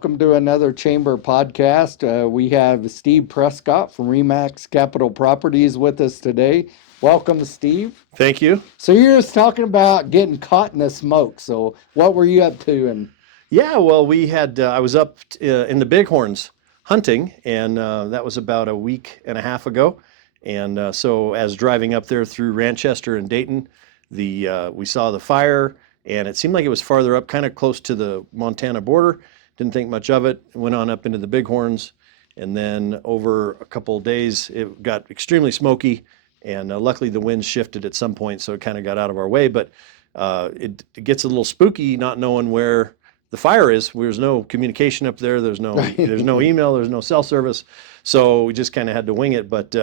welcome to another Chamber podcast. We have Steve Prescott from Remax Capital Properties with us today. Welcome, Steve. Thank you. So you're just talking about getting caught in the smoke. So what were you up to? And Yeah, well, I was up in the Bighorns hunting, and that was about a week and a half ago. And so, as driving up there through Ranchester and Dayton, we saw the fire, and it seemed like it was farther up, kind of close to the Montana border. Didn't think much of it. Went on up into the Bighorns, and then over a couple of days, it got extremely smoky. And luckily, the winds shifted at some point, so it kind of got out of our way. But it gets a little spooky not knowing where the fire is. There's no communication up there. There's no email. There's no cell service. So we just kind of had to wing it. But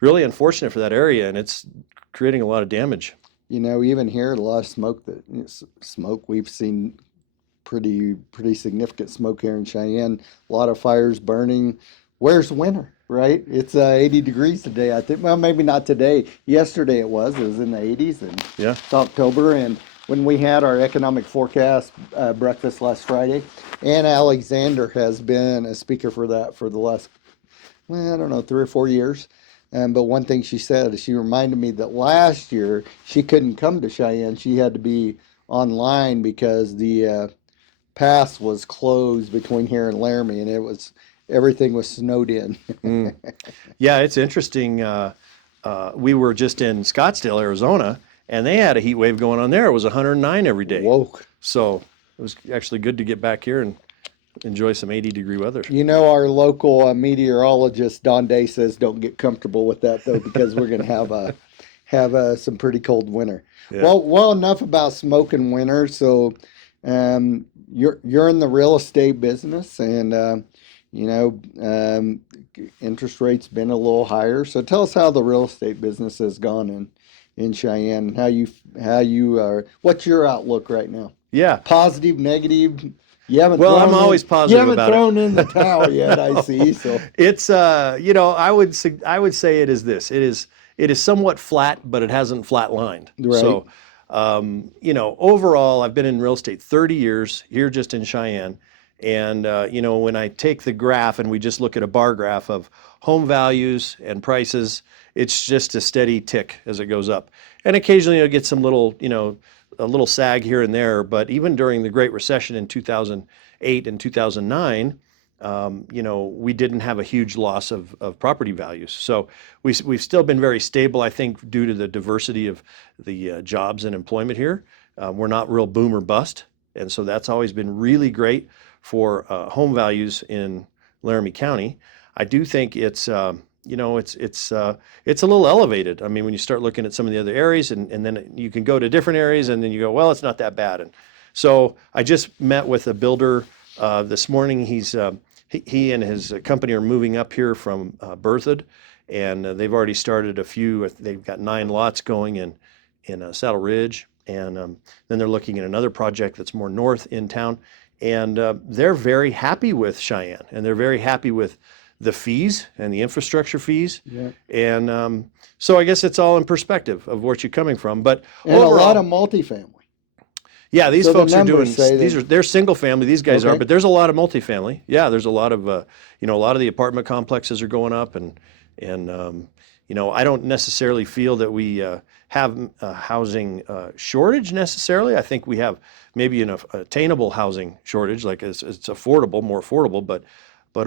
really unfortunate for that area, and it's creating a lot of damage. even here, a lot of smoke. We've seen pretty significant smoke here in Cheyenne. A lot of fires burning. Where's winter, right? It's 80 degrees today, I think. Well, maybe not today. Yesterday it was. It was in the 80s, and Yeah. it's October. And when we had our economic forecast breakfast last Friday, Ann Alexander has been a speaker for that for the last, well, I don't know, 3 or 4 years. But one thing she said is she reminded me that last year she couldn't come to Cheyenne. She had to be online because the pass was closed between here and Laramie, and everything was snowed in. Mm. Yeah, it's interesting. We were just in Scottsdale, Arizona, and they had a heat wave going on there. It was 109 every day. Whoa. So it was actually good to get back here and enjoy some 80-degree weather. Our local meteorologist Don Day says don't get comfortable with that though, because we're going to have some pretty cold winter. Yeah. Well, enough about smoke and winter. So, you're in the real estate business, and interest rates been a little higher. So tell us how the real estate business has gone in Cheyenne. How you are. What's your outlook right now? Yeah. Positive, negative? You haven't Well, thrown I'm always in, positive you haven't about it. thrown in the towel yet, I see. So It's I would say it is this. It is somewhat flat, but it hasn't flatlined. Right. So, overall, I've been in real estate 30 years here just in Cheyenne. And, when I take the graph and we just look at a bar graph of home values and prices, it's just a steady tick as it goes up. And occasionally you'll get some a little sag here and there. But even during the Great Recession in 2008 and 2009, we didn't have a huge loss of property values. So we've still been very stable, I think, due to the diversity of the jobs and employment here. We're not real boom or bust. And so that's always been really great for home values in Laramie County. I do think it's a little elevated. I mean, when you start looking at some of the other areas, and then you can go to different areas, and then you go, well, it's not that bad. And so I just met with a builder this morning. He and his company are moving up here from Berthoud, and they've already started a few. They've got 9 lots going in Saddle Ridge, and then they're looking at another project that's more north in town. And they're very happy with Cheyenne, and they're very happy with the fees and the infrastructure fees. yeah, And so I guess it's all in perspective of where you're coming from. But and overall, a lot of multifamily. yeah, these So the folks are doing, numbers say they're single family, these guys are, Okay. but there's a lot of multifamily. Yeah, there's a lot of, a lot of the apartment complexes are going up, and I don't necessarily feel that we have a housing shortage necessarily. I think we have maybe an attainable housing shortage, like it's affordable, more affordable, but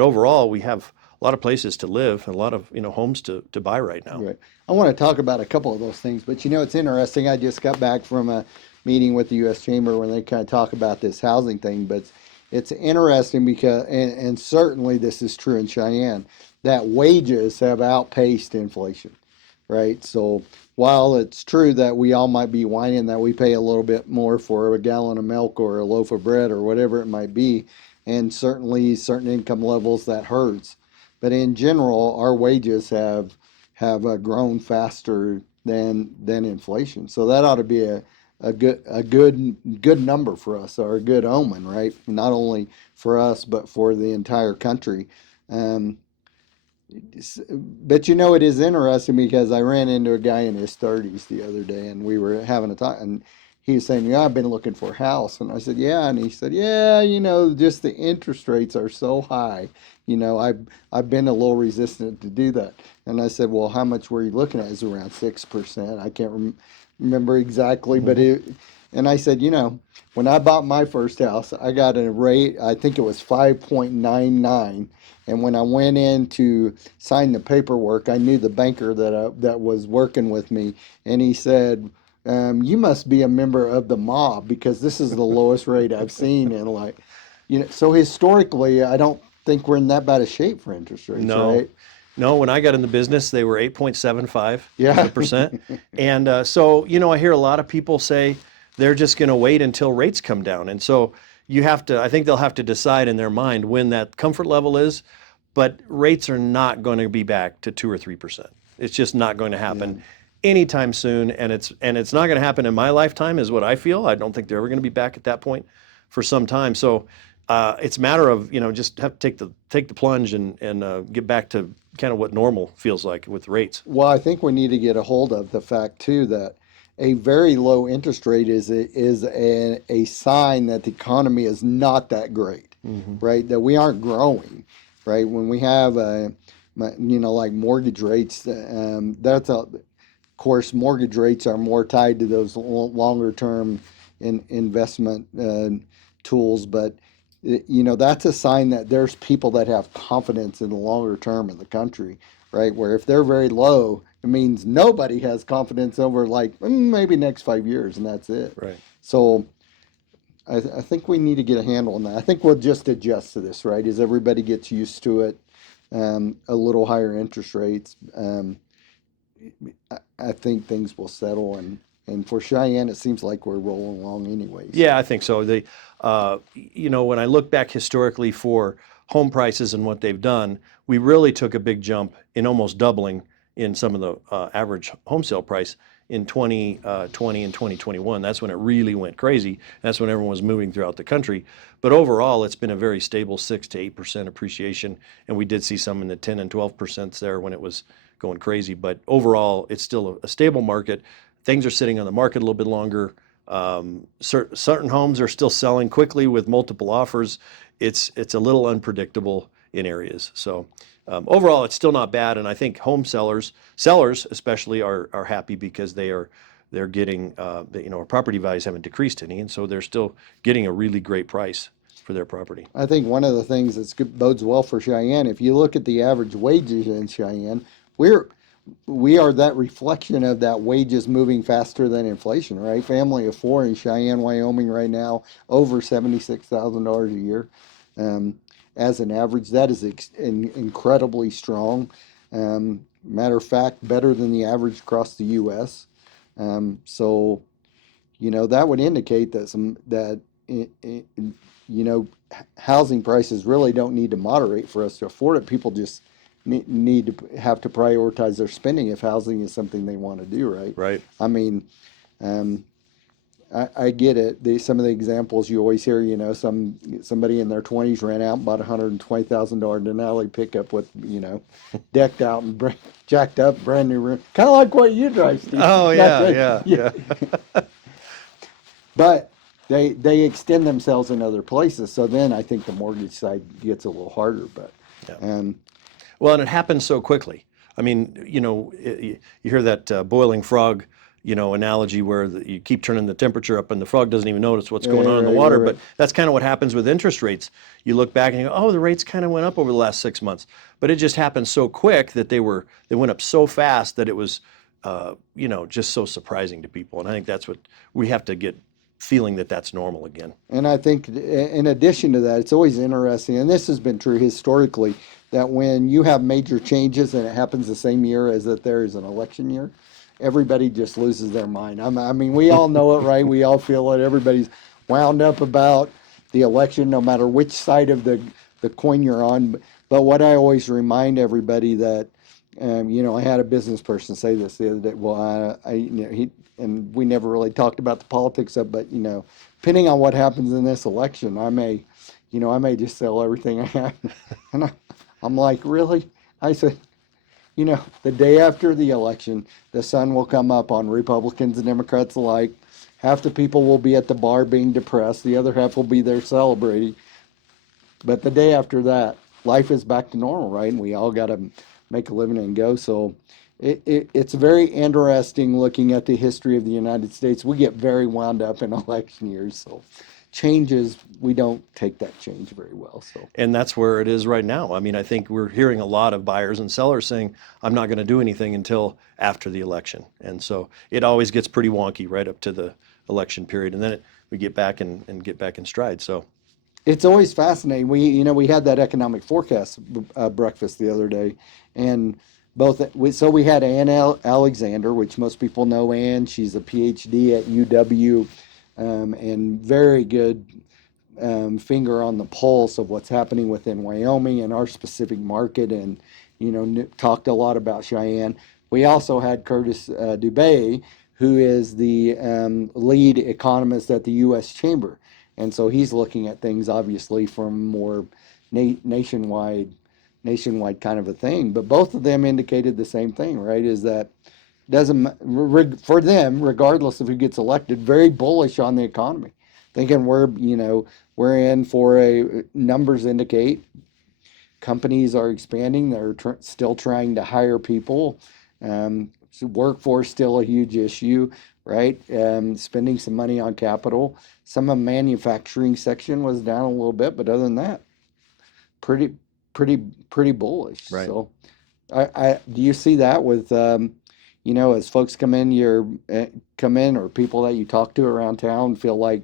overall we have a lot of places to live and a lot of, homes to buy right now. Right. I want to talk about a couple of those things, but it's interesting. I just got back from a meeting with the U.S. Chamber when they kind of talk about this housing thing, but it's interesting because, and certainly this is true in Cheyenne, that wages have outpaced inflation, right? So while it's true that we all might be whining that we pay a little bit more for a gallon of milk or a loaf of bread or whatever it might be, and certainly certain income levels that hurts. But in general, our wages have grown faster than inflation. So that ought to be a good number for us, or a good omen, right? Not only for us but for the entire country. But it is interesting because I ran into a guy in his 30s the other day, and we were having a talk, and he was saying, yeah, I've been looking for a house. And I said, yeah. And he said, yeah, just the interest rates are so high. I've been a little resistant to do that. And I said, well, how much were you looking at? It's around 6%. I can't remember exactly, but Mhm. and I said, when I bought my first house, I got a rate, I think it was 5.99. And when I went in to sign the paperwork, I knew the banker that was working with me, and he said, you must be a member of the mob because this is the lowest rate I've seen. And so historically, I don't think we're in that bad a shape for interest rates, No, right? no. When I got in the business, they were 8.75 Yeah. the percent. And so, I hear a lot of people say they're just going to wait until rates come down. And so I think they'll have to decide in their mind when that comfort level is. But rates are not going to be back to 2 or 3%. It's just not going to Yeah. happen anytime soon. And it's not going to happen in my lifetime, is what I feel. I don't think they're ever going to be back at that point for some time. So it's a matter of just have to take the plunge and get back to kind of what normal feels like with rates. Well, I think we need to get a hold of the fact too that a very low interest rate is a sign that the economy is not that great, Hmm. right? That we aren't growing, right? When we have like mortgage rates, that's of course mortgage rates are more tied to those longer term investment tools, but that's a sign that there's people that have confidence in the longer term in the country, right? Where if they're very low, it means nobody has confidence over like maybe next 5 years, and that's it. Right. So I think we need to get a handle on that. I think we'll just adjust to this, right? As everybody gets used to it, a little higher interest rates. I think things will settle, and for Cheyenne, it seems like we're rolling along anyway. Yeah, So I think so. When I look back historically for home prices and what they've done, we really took a big jump in almost doubling in some of the average home sale price in 2020 and 2021. That's when it really went crazy. That's when everyone was moving throughout the country. But overall, it's been a very stable 6 to 8% appreciation, and we did see some in the 10 and 12% there when it was going crazy. But overall, it's still a stable market. Things are sitting on the market a little bit longer. Certain homes are still selling quickly with multiple offers. It's a little unpredictable in areas. So overall, it's still not bad, and I think sellers especially, are happy because they're getting our property values haven't decreased any, and so they're still getting a really great price for their property. I think one of the things that bodes well for Cheyenne, if you look at the average wages in Cheyenne, we're we are that reflection of that wages moving faster than inflation, right? Family of four in Cheyenne, Wyoming right now, over $76,000 a year. Um, as an average, that is incredibly strong. Matter of fact, better than the average across the U.S. So, that would indicate that you know, housing prices really don't need to moderate for us to afford it. People just need to have to prioritize their spending if housing is something they want to do, right? Right. I mean, um, I get it. Some of the examples you always hear, somebody in their 20s ran out and bought $120,000 Denali pickup with, decked out and jacked up, brand new room, kind of like what you drive, Steve. Oh Not yeah, that, yeah, yeah. yeah. But they extend themselves in other places. So then I think the mortgage side gets a little harder. But Yeah. um, Well, and it happens so quickly. I mean, you hear that boiling frog, analogy where you keep turning the temperature up and the frog doesn't even notice what's going on in the water. right. But that's kind of what happens with interest rates. You look back and you go, oh, the rates kind of went up over the last 6 months. But it just happened so quick that they went up so fast that it was, just so surprising to people. And I think that's what we have to get feeling that that's normal again. And I think in addition to that, it's always interesting, and this has been true historically, that when you have major changes and it happens the same year as that there is an election year, everybody just loses their mind. I mean, we all know it, right? We all feel it. Everybody's wound up about the election, no matter which side of the coin you're on. But what I always remind everybody that, I had a business person say this the other day. Well, and we never really talked about the politics of, but depending on what happens in this election, I may just sell everything I have. And I'm like, really? I said, the day after the election, the sun will come up on Republicans and Democrats alike, half the people will be at the bar being depressed, the other half will be there celebrating. But the day after that, life is back to normal, right? And we all got to make a living and go. So it's very interesting looking at the history of the United States. We get very wound up in election years. So changes, we don't take that change very well. So And that's where it is right now. I mean, I think we're hearing a lot of buyers and sellers saying, I'm not going to do anything until after the election. And so it always gets pretty wonky right up to the election period. And then we get back and get back in stride. So it's always fascinating. We had that economic forecast breakfast the other day, and we had Ann Alexander, which most people know Ann. She's a PhD at UW, and very good finger on the pulse of what's happening within Wyoming and our specific market, and talked a lot about Cheyenne. We also had Curtis Dubé, who is the lead economist at the U.S. Chamber, and so he's looking at things obviously from more nationwide kind of a thing. But both of them indicated the same thing, right? Is that doesn't for them, regardless of who gets elected, very bullish on the economy, thinking we're in for a numbers indicate companies are expanding. They're still trying to hire people. So workforce still a huge issue, right? Spending some money on capital. Some of the manufacturing section was down a little bit, but other than that, pretty pretty bullish. right. So, I do you see that with as folks come in or people that you talk to around town feel like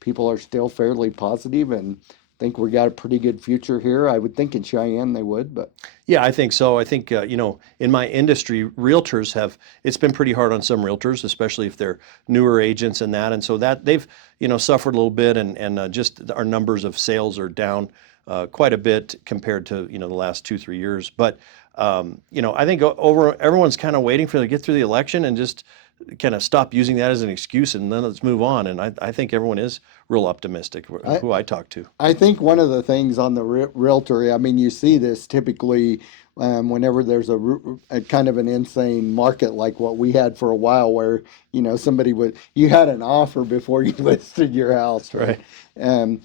people are still fairly positive and think we got a pretty good future here. I would think in Cheyenne they would, but Yeah, I think so. I think, in my industry, it's been pretty hard on some realtors, especially if they're newer agents and that. And so that they've, suffered a little bit and just our numbers of sales are down quite a bit compared to, the last 2, 3 years. But, I think everyone's kind of waiting for to get through the election and just kind of stop using that as an excuse and then let's move on. And I think everyone is real optimistic who I talk to. I think one of the things on the realtor, I mean, you see this typically whenever there's a kind of an insane market like what we had for a while, where you had an offer before you listed your house, right? Um,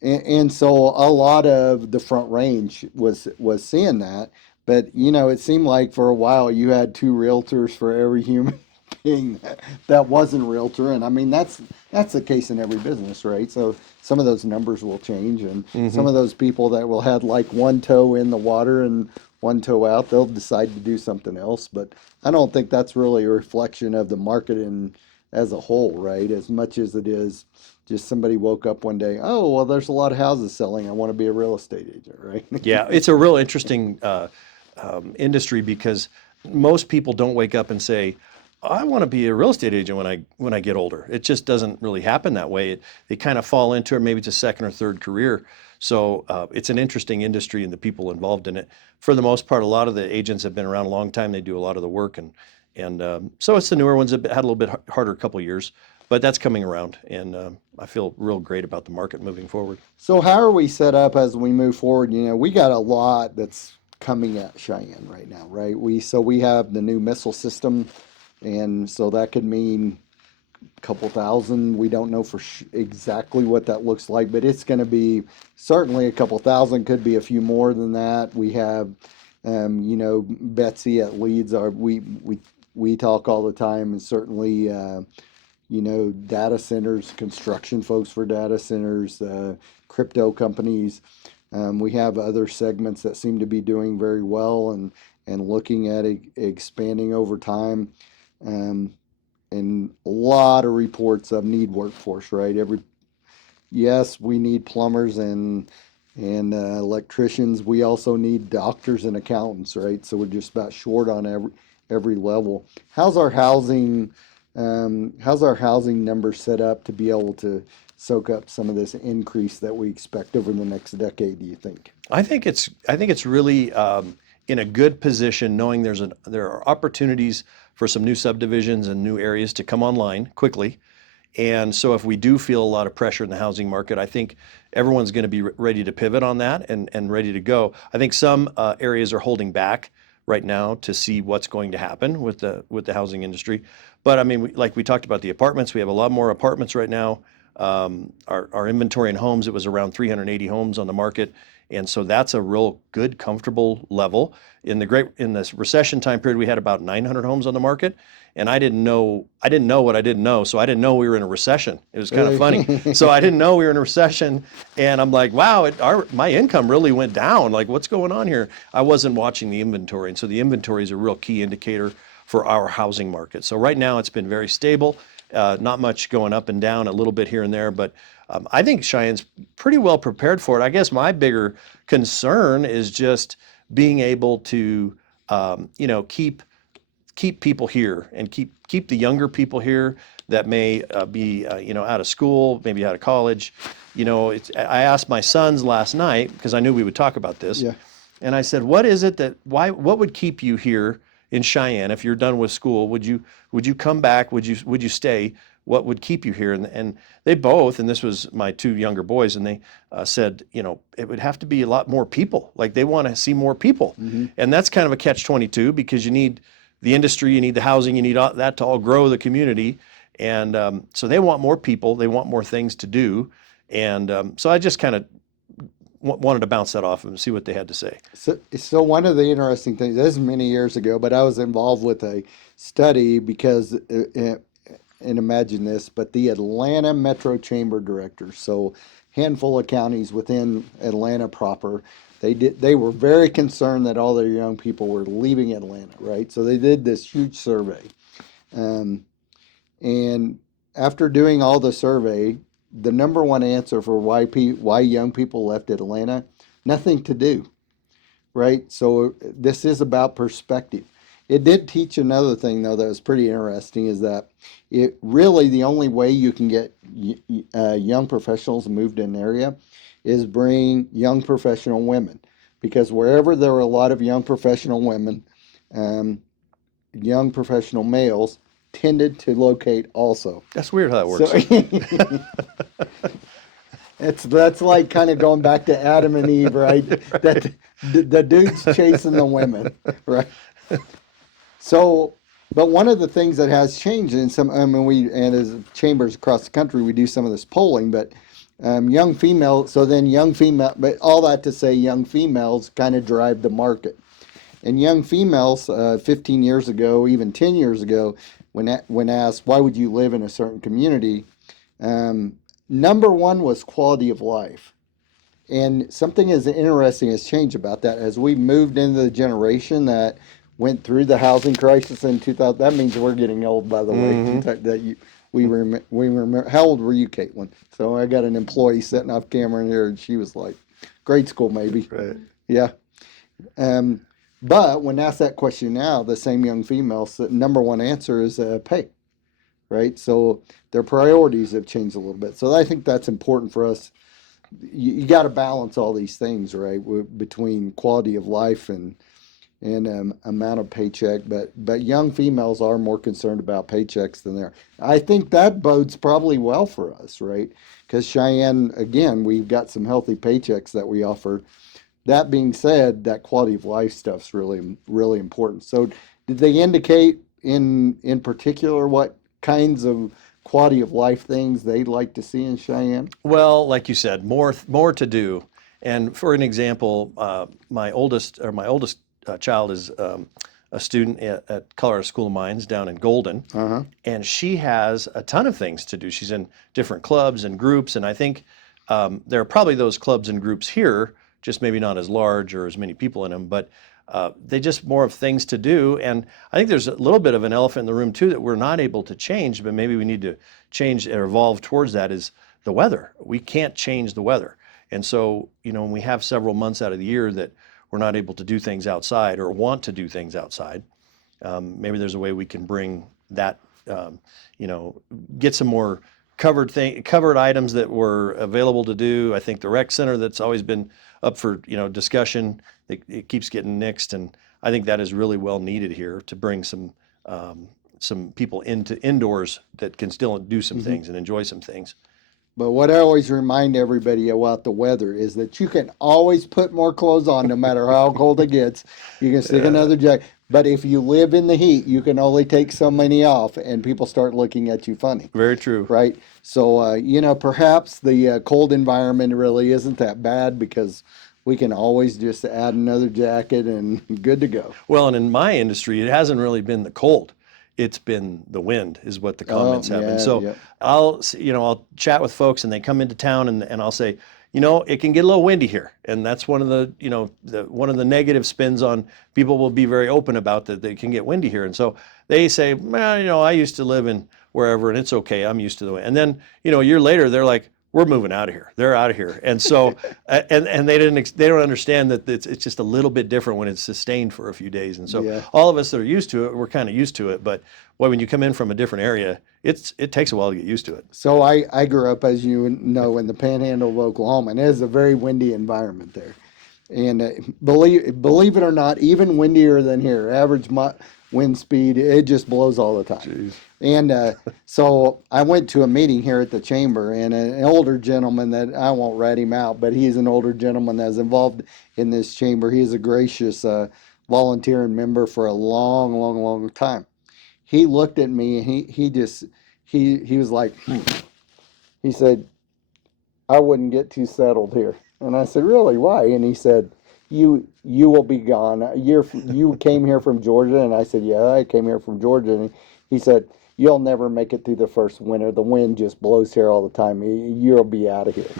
and so a lot of the front range was seeing that, but it seemed like for a while you had two realtors for every human being that wasn't a realtor, and I mean that's the case in every business, right? So some of those numbers will change, and some of those people that will have like one toe in the water and one toe out, they'll decide to do something else. But I don't think that's really a reflection of the market as a whole, right? As much as it is just somebody woke up one day, oh well, there's a lot of houses selling, I want to be a real estate agent, right? Yeah, it's a real interesting industry because most people don't wake up and say, I want to be a real estate agent when I get older. It just doesn't really happen that way. They kind of fall into it. Maybe it's a second or third career. So it's an interesting industry and the people involved in it. For the most part, a lot of the agents have been around a long time. They do a lot of the work, and so it's the newer ones that had a little bit harder couple of years, but that's coming around, and I feel real great about the market moving forward. So how are we set up as we move forward? We got a lot that's coming at Cheyenne right now, right? We have the new missile system, and so that could mean a couple thousand. We don't know for exactly what that looks like, but it's going to be certainly a couple thousand. Could be a few more than that. We have, Betsy at Leeds. We talk all the time, and certainly, data centers, construction folks for data centers, crypto companies. We have other segments that seem to be doing very well and looking at expanding over time. And a lot of reports of need workforce, right? Yes, we need plumbers and electricians. We also need doctors and accountants, right? So we're just about short on every level. How's our housing numbers set up to be able to soak up some of this increase that we expect over the next decade, do you think? I think it's really in a good position, knowing there are opportunities for some new subdivisions and new areas to come online quickly. And so if we do feel a lot of pressure in the housing market, I think everyone's going to be ready to pivot on that and ready to go. I think some areas are holding back right now to see what's going to happen with the housing industry. But I mean, like we talked about the apartments, we have a lot more apartments right now. Our inventory in homes, it was around 380 homes on the market. And so that's a real good, comfortable level. In this recession time period, we had about 900 homes on the market. And I didn't know what I didn't know. So I didn't know we were in a recession. It was kind of funny. So I didn't know we were in a recession. And I'm like, wow, my income really went down. Like, what's going on here? I wasn't watching the inventory. And so the inventory is a real key indicator for our housing market. So right now it's been very stable, not much going up and down, a little bit here and there. But I think Cheyenne's pretty well prepared for it. I guess my bigger concern is just being able to, keep people here and keep the younger people here that may be out of school, maybe out of college. I asked my sons last night because I knew we would talk about this. Yeah. And I said, what is it what would keep you here in Cheyenne if you're done with school? Would you come back? Would you stay? What would keep you here? And they both, and this was my two younger boys, and they said, it would have to be a lot more people. Like, they want to see more people. Mm-hmm. And that's kind of a catch-22 because you need the industry, you need the housing, you need that to all grow the community. And so they want more people, they want more things to do. And so I just kind of wanted to bounce that off them and see what they had to say. So one of the interesting things, this is many years ago, but I was involved with a study because, and imagine this, but the Atlanta Metro Chamber directors, so handful of counties within Atlanta proper, they were very concerned that all their young people were leaving Atlanta, right? So they did this huge survey. And after doing all the survey, the number one answer for why young people left Atlanta, nothing to do, right? So this is about perspective. It did teach another thing, though, that was pretty interesting, is that it really the only way you can get young professionals moved in an area is bring young professional women, because wherever there are a lot of young professional women, young professional males tended to locate also. That's weird how that works. That's like kind of going back to Adam and Eve, right? Right. That the dude's chasing the women, right? So, but one of the things that has changed in and as chambers across the country, we do some of this polling, but young female, but all that to say young females kind of drive the market. And young females, 15 years ago, even 10 years ago, when asked, why would you live in a certain community? Number one was quality of life. And something as interesting has changed about that as we moved into the generation that went through the housing crisis in 2000. That means we're getting old, by the way. We remember. How old were you, Caitlin? So I got an employee sitting off camera in here, and she was like, grade school maybe. Right. Yeah. But when asked that question now, the same young females, the number one answer is pay, right? So their priorities have changed a little bit. So I think that's important for us. You got to balance all these things, right, between quality of life and amount of paycheck. But young females are more concerned about paychecks than they're. I think that bodes probably well for us, right? Because Cheyenne, again, we've got some healthy paychecks that we offer. That being said, that quality of life stuff's really, really important. So did they indicate in particular what kinds of quality of life things they'd like to see in Cheyenne? Well, like you said, more to do. And for an example, my oldest child is a student at Colorado School of Mines down in Golden, and she has a ton of things to do. She's in different clubs and groups, and I think there are probably those clubs and groups here, just maybe not as large or as many people in them, but they just more of things to do. And I think there's a little bit of an elephant in the room too that we're not able to change, but maybe we need to change or evolve towards that, is the weather. We can't change the weather. And so, when we have several months out of the year that we're not able to do things outside or want to do things outside, maybe there's a way we can bring that, get some more covered items that were available to do. I think the rec center that's always been up for discussion, it keeps getting nixed, and I think that is really well needed here to bring some people into indoors that can still do some things and enjoy some things. But what I always remind everybody about the weather is that you can always put more clothes on no matter how cold it gets. You can stick Yeah, another jacket. But if you live in the heat, you can only take so many off and people start looking at you funny, very true. right? So, perhaps the cold environment really isn't that bad because we can always just add another jacket and good to go. Well, and in my industry, it hasn't really been the cold. It's been the wind, is what the Oh, comments have been. yeah, So yeah. I'll chat with folks and they come into town and I'll say, it can get a little windy here. And that's one of one of the negative spins on people will be very open about that they can get windy here. And so they say, well, I used to live in wherever and it's okay. I'm used to the wind. And then, a year later, they're like, we're moving out of here. They're out of here. And so, and they don't understand that it's just a little bit different when it's sustained for a few days. And so Yeah. all of us that are used to it, we're kind of used to it. But boy, when you come in from a different area, it takes a while to get used to it. So I grew up, as you know, in the panhandle of Oklahoma, and it is a very windy environment there. And believe it or not, even windier than here. Average wind speed, it just blows all the time. Jeez. And so I went to a meeting here at the chamber, and an older gentleman that I won't rat him out, but he's an older gentleman that's involved in this chamber. He's a gracious volunteer and member for a long, long, long time. He looked at me and he was like, he said, I wouldn't get too settled here. And I said, really, why? And he said, you will be gone. You came here from Georgia. And I said, yeah, I came here from Georgia. And he said, you'll never make it through the first winter. The wind just blows here all the time. You'll be out of here.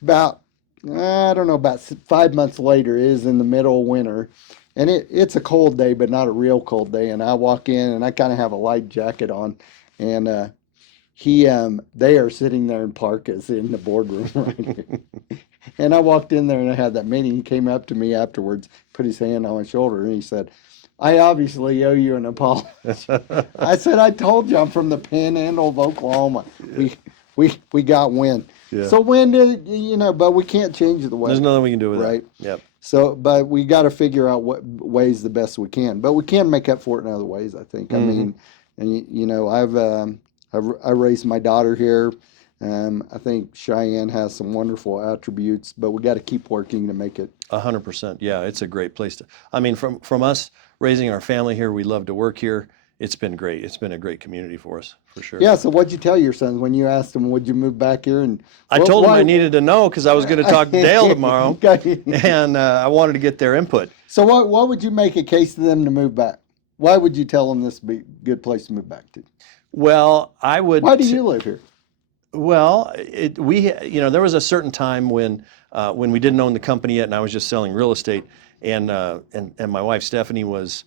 About, I don't know, about 5 months later, it is in the middle of winter. And it's a cold day, but not a real cold day. And I walk in and I kind of have a light jacket on. And they are sitting there in parkas in the boardroom right here. And I walked in there and I had that meeting. He came up to me afterwards, put his hand on my shoulder, and he said, I obviously owe you an apology. I said, I told you I'm from the panhandle of Oklahoma. We got wind. Yeah. So wind, but we can't change the weather. There's nothing we can do with right? that. Yep. So, but we got to figure out what ways the best we can. But we can make up for it in other ways, I think. I mean, and I raised my daughter here. I think Cheyenne has some wonderful attributes, but we got to keep working to make it. 100%. Yeah, it's a great place to. I mean, from us raising our family here, we love to work here. It's been great. It's been a great community for us, for sure. Yeah. So, what'd you tell your sons when you asked them, would you move back here? And I told them I needed to know because I was going to talk to Dale tomorrow, Okay. and I wanted to get their input. So, what would you make a case to them to move back? Why would you tell them this would be a good place to move back to? Well, I would. Why do you live here? Well, there was a certain time when we didn't own the company yet, and I was just selling real estate, and my wife Stephanie was,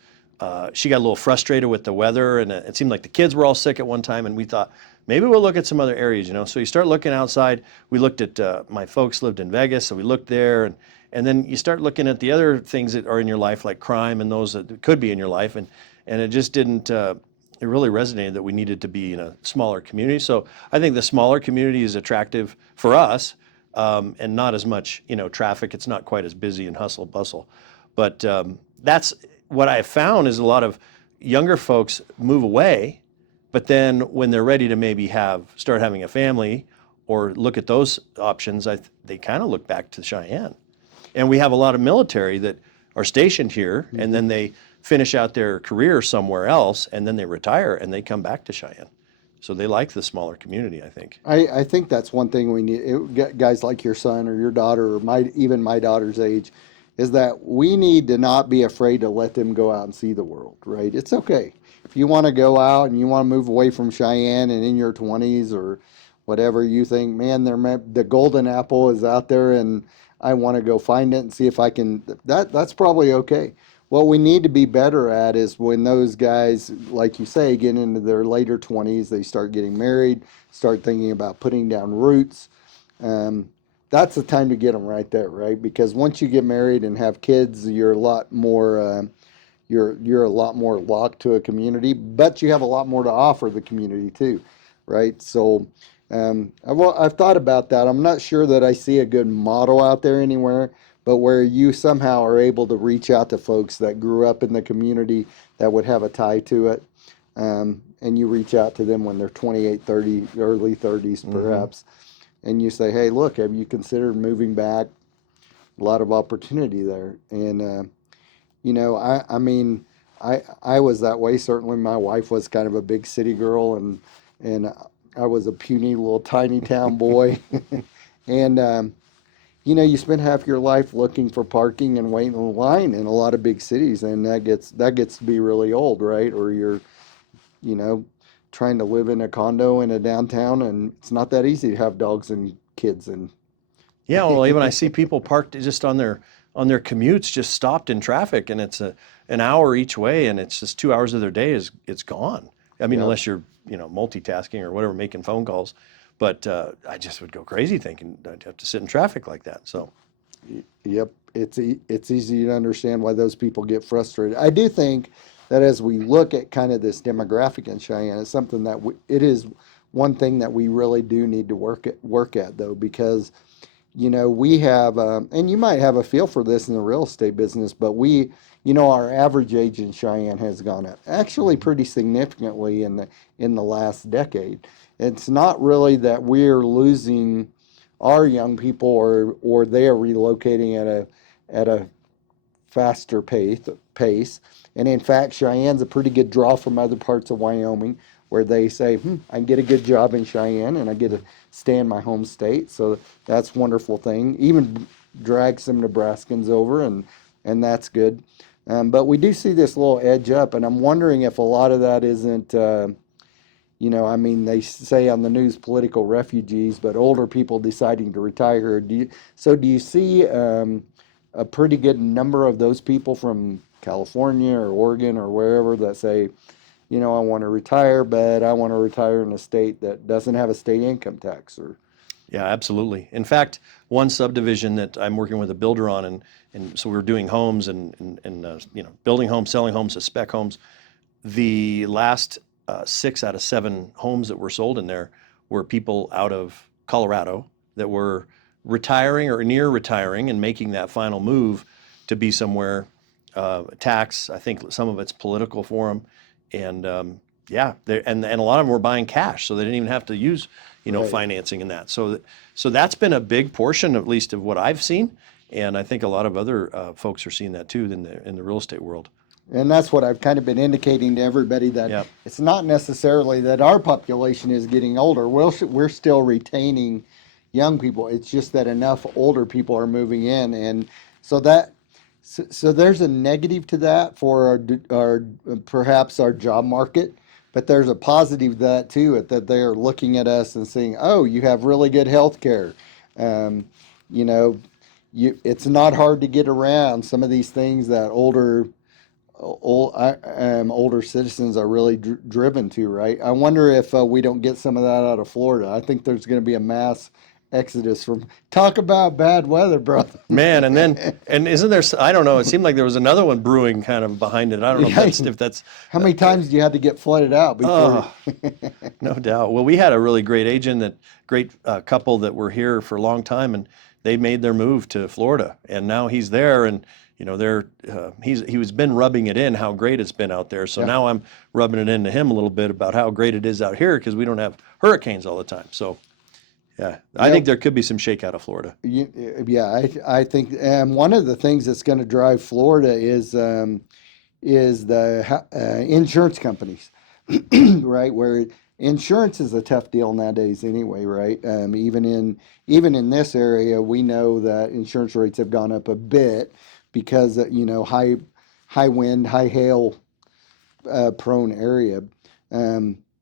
she got a little frustrated with the weather, and it seemed like the kids were all sick at one time, and we thought maybe we'll look at some other areas, So you start looking outside. We looked at my folks lived in Vegas, so we looked there, and then you start looking at the other things that are in your life, like crime and those that could be in your life, and it just didn't. It really resonated that we needed to be in a smaller community. So I think the smaller community is attractive for us, and not as much, traffic. It's not quite as busy and hustle bustle. But that's what I found is a lot of younger folks move away, but then when they're ready to maybe start having a family or look at those options, they kind of look back to Cheyenne. And we have a lot of military that are stationed here, and then they finish out their career somewhere else, and then they retire and they come back to Cheyenne. So they like the smaller community, I think. I think that's one thing we need, guys like your son or your daughter or even my daughter's age, is that we need to not be afraid to let them go out and see the world, right? It's okay. If you want to go out and you want to move away from Cheyenne and in your 20s or whatever, you think, man, the golden apple is out there and I want to go find it and see if I can, that's probably okay. What we need to be better at is when those guys, like you say, get into their later 20s, they start getting married, start thinking about putting down roots. That's the time to get them right there, right? Because once you get married and have kids, you're a lot more you're a lot more locked to a community, but you have a lot more to offer the community too, right? So I've thought about that. I'm not sure that I see a good model out there anywhere, but where you somehow are able to reach out to folks that grew up in the community that would have a tie to it. and you reach out to them when they're 28, 30, early 30s perhaps, and you say, hey, look, have you considered moving back? A lot of opportunity there. And I mean, I was that way. Certainly, my wife was kind of a big city girl, and I was a puny little tiny town boy. And you spend half your life looking for parking and waiting in line in a lot of big cities, and that gets to be really old, right? Or you're, you know, trying to live in a condo in a downtown, and it's not that easy to have dogs and kids and Yeah, well, even I see people parked just on their commutes, just stopped in traffic, and it's an hour each way, and it's just 2 hours of their day is it's gone. I mean, yeah. unless you're multitasking or whatever, making phone calls. But I just would go crazy thinking I'd have to sit in traffic like that. So Yep, it's easy to understand why those people get frustrated. I do think that as we look at kind of this demographic in Cheyenne, it's something that it is one thing that we really do need to work at though, because we have, and you might have a feel for this in the real estate business, but our average age in Cheyenne has gone up actually pretty significantly in the last decade. It's not really that we're losing our young people or they are relocating at a faster pace. And in fact, Cheyenne's a pretty good draw from other parts of Wyoming where they say, I can get a good job in Cheyenne and I get to stay in my home state. So that's a wonderful thing. Even drag some Nebraskans over, and that's good. But we do see this little edge up, and I'm wondering if a lot of that isn't, I mean, they say on the news political refugees, but older people deciding to retire. Do you see a pretty good number of those people from California or Oregon or wherever that say, I want to retire, but I want to retire in a state that doesn't have a state income tax? Or yeah, absolutely. In fact, one subdivision that I'm working with a builder on, and so we're doing homes and building homes, selling homes, as spec homes. The last 6 out of 7 homes that were sold in there were people out of Colorado that were retiring or near retiring and making that final move to be somewhere. Tax, I think some of it's political for them, and yeah, and a lot of them were buying cash, so they didn't even have to use right. financing in that. So that's been a big portion, at least of what I've seen, and I think a lot of other folks are seeing that too in the real estate world. And that's what I've kind of been indicating to everybody, that Yep. it's not necessarily that our population is getting older. We're still retaining young people. It's just that enough older people are moving in, and so that so there's a negative to that for our perhaps our job market, but there's a positive to that too, that they're looking at us and saying, "Oh, you have really good health care." Um, you know, it's not hard to get around some of these things that older citizens are really driven to, right? I wonder if we don't get some of that out of Florida. I think there's going to be a mass exodus from, talk about bad weather, brother. Man, and isn't there? I don't know. It seemed like there was another one brewing kind of behind it. I don't know Yeah. if that's. How many times do you have to get flooded out before? No doubt. Well, we had a really great agent, great couple that were here for a long time, and they made their move to Florida, and now he's there, and he's been rubbing it in how great it's been out there. So Yeah. now I'm rubbing it into him a little bit about how great it is out here because we don't have hurricanes all the time. So yeah, I think there could be some shakeout of Florida. Yeah, I think one of the things that's going to drive Florida is the insurance companies, right? Where insurance is a tough deal nowadays anyway, right? Even in this area, we know that insurance rates have gone up a bit because high wind, high hail prone area.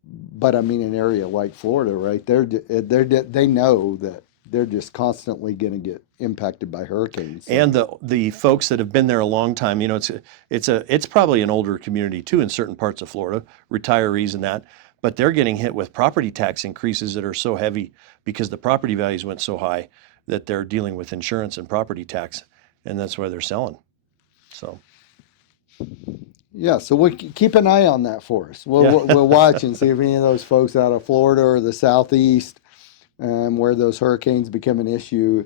But I mean, an area like Florida, right? They know that they're just constantly going to get impacted by hurricanes. So. And the folks that have been there a long time, it's probably an older community too in certain parts of Florida, retirees and that, but they're getting hit with property tax increases that are so heavy because the property values went so high that they're dealing with insurance and property tax, and that's why they're selling. So. Yeah, so we'll keep an eye on that for us. We'll watch and see if any of those folks out of Florida or the Southeast, where those hurricanes become an issue,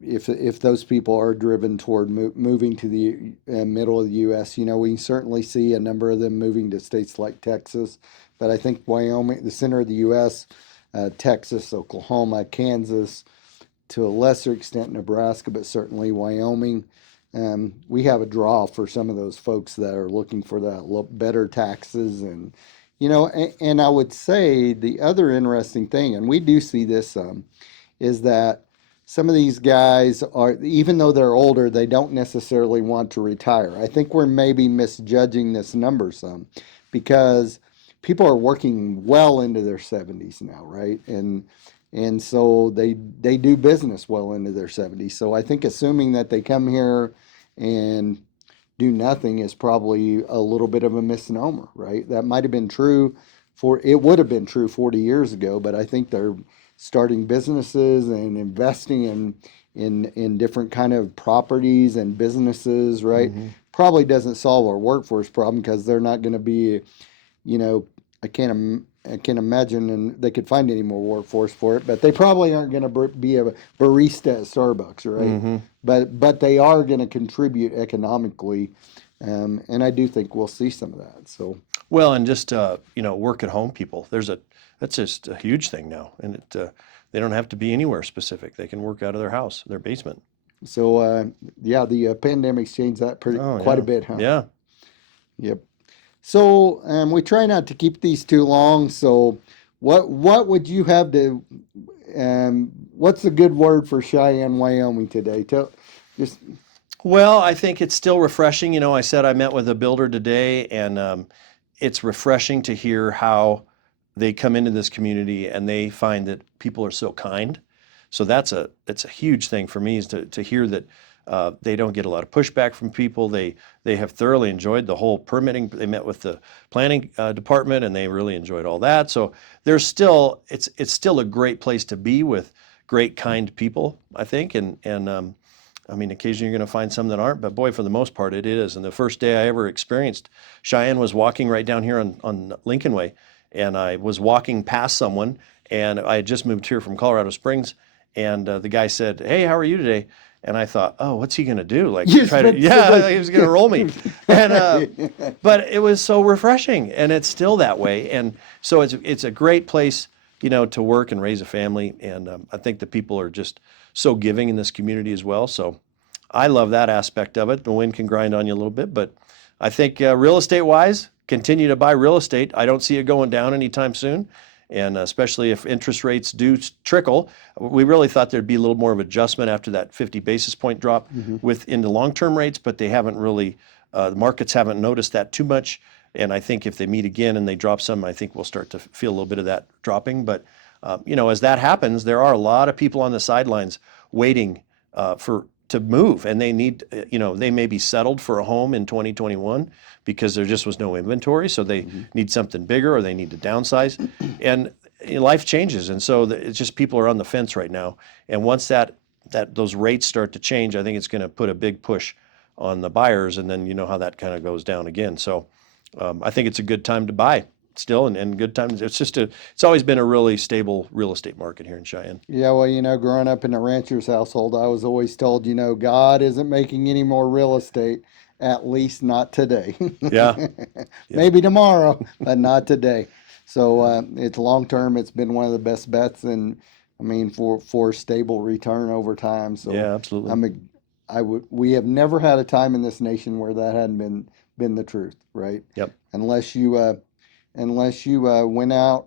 if those people are driven toward moving to the middle of the U.S., we certainly see a number of them moving to states like Texas. But I think Wyoming, the center of the U.S., Texas, Oklahoma, Kansas, to a lesser extent Nebraska, but certainly Wyoming. We have a draw for some of those folks that are looking for that better taxes and I would say the other interesting thing, and we do see this, is that some of these guys are, even though they're older, they don't necessarily want to retire. I think we're maybe misjudging this number some because people are working well into their 70s now, right? And so they do business well into their 70s. So I think assuming that they come here and do nothing is probably a little bit of a misnomer, right? That might have been true it would have been true 40 years ago, but I think they're starting businesses and investing in different kind of properties and businesses, right? Mm-hmm. Probably doesn't solve our workforce problem because they're not going to be, I can't imagine, and they could find any more workforce for it, but they probably aren't going to be a barista at Starbucks, right? Mm-hmm. But they are going to contribute economically, and I do think we'll see some of that. So Well, and just work at home people. That's just a huge thing now, and they don't have to be anywhere specific. They can work out of their house, their basement. So the pandemic's changed that quite a bit, huh? Yeah. Yep. So we try not to keep these too long. So what would you have to? What's a good word for Cheyenne, Wyoming today? Well, I think it's still refreshing. I said I met with a builder today, and it's refreshing to hear how they come into this community and they find that people are so kind. So that's a huge thing for me, is to hear that they don't get a lot of pushback from people. They have thoroughly enjoyed the whole permitting. They met with the planning department and they really enjoyed all that. So it's still a great place to be with great, kind people, I think. And I mean, occasionally you're going to find some that aren't, but boy, for the most part, it is. And the first day I ever experienced Cheyenne was walking right down here on Lincoln Way, and I was walking past someone, and I had just moved here from Colorado Springs, and the guy said, "Hey, how are you today?" And I thought, "Oh, what's he going to do? Like, he was going to roll me." And but it was so refreshing, and it's still that way. And so it's a great place, to work and raise a family. And I think the people are just so giving in this community as well. So I love that aspect of it. The wind can grind on you a little bit, but I think real estate wise, continue to buy real estate. I don't see it going down anytime soon. And especially if interest rates do trickle, we really thought there'd be a little more of adjustment after that 50 basis point drop into long-term rates, but they haven't really, the markets haven't noticed that too much. And I think if they meet again and they drop some, I think we'll start to feel a little bit of that dropping. But as that happens, there are a lot of people on the sidelines waiting to move, and they need, they may be settled for a home in 2021 because there just was no inventory, so they need something bigger or they need to downsize, and life changes, and so it's just people are on the fence right now. And once those rates start to change, I think it's going to put a big push on the buyers, and then how that kind of goes down again. So I think it's a good time to buy still, and good time. It's always been a really stable real estate market here in Cheyenne. Yeah, well, growing up in a rancher's household, I was always told, God isn't making any more real estate, at least not today. Yeah. Maybe tomorrow, but not today. So it's long term. It's been one of the best bets, and I mean for stable return over time. So yeah, absolutely. We have never had a time in this nation where that hadn't been the truth, right? Yep. Unless you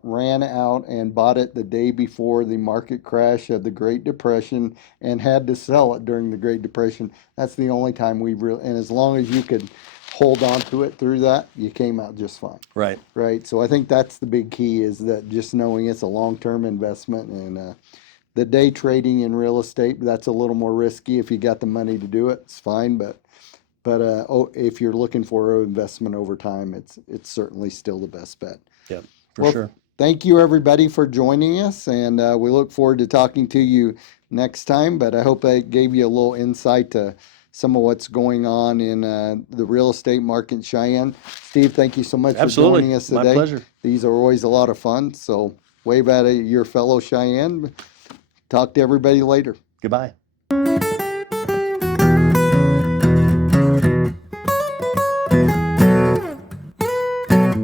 ran out and bought it the day before the market crash of the Great Depression and had to sell it during the Great Depression. That's the only time and as long as you could hold on to it through that, you came out just fine. Right. Right. So I think that's the big key, is that just knowing it's a long-term investment, and the day trading in real estate, that's a little more risky. If you got the money to do it, it's fine. But if you're looking for an investment over time, it's certainly still the best bet. Yeah, for sure. Thank you, everybody, for joining us, and we look forward to talking to you next time. But I hope I gave you a little insight to some of what's going on in the real estate market in Cheyenne. Steve, thank you so much for joining us today. My pleasure. These are always a lot of fun. So wave at your fellow Cheyenne. Talk to everybody later. Goodbye.